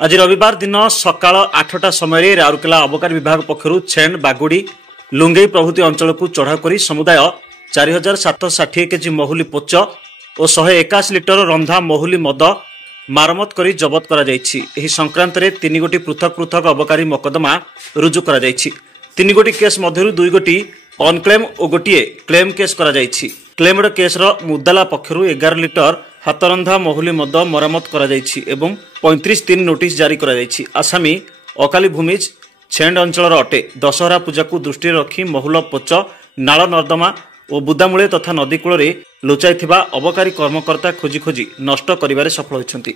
आज रविवार दिन सकाळ 8टा समय राउरकेला अबकारी विभाग पक्षर छेंड बागुड़ी लुंगई प्रभृति अंचल को चढ़ाऊ कर समुदाय 4760 केजी महुली पोच और 181 लिटर रंधा महुली मद मारमत कर जबत कर संक्रांत में 3 गोटी पृथक पृथक अबकारी मकदमा रुजु कर 3 गोटी केस मध्य 2 गोटी अनक्लेम और गोटे क्लेम केस कर क्लेम्ड केस्र मुद्दाला पक्षर 11 लिटर हाथरंधा महुली मद मरामत कर 35 नोटिस जारी कर आसामी अकाली भूमिज छेंड अंचल अटे। दशहरा पूजा को दृष्टि रखी महुल पोच नाल नर्दमा और बुदामूले तथा नदी कूल लुचाई अबकारी कर्मकर्ता खोजी खोजी नष्ट करिबारे सफल होइछन्ति।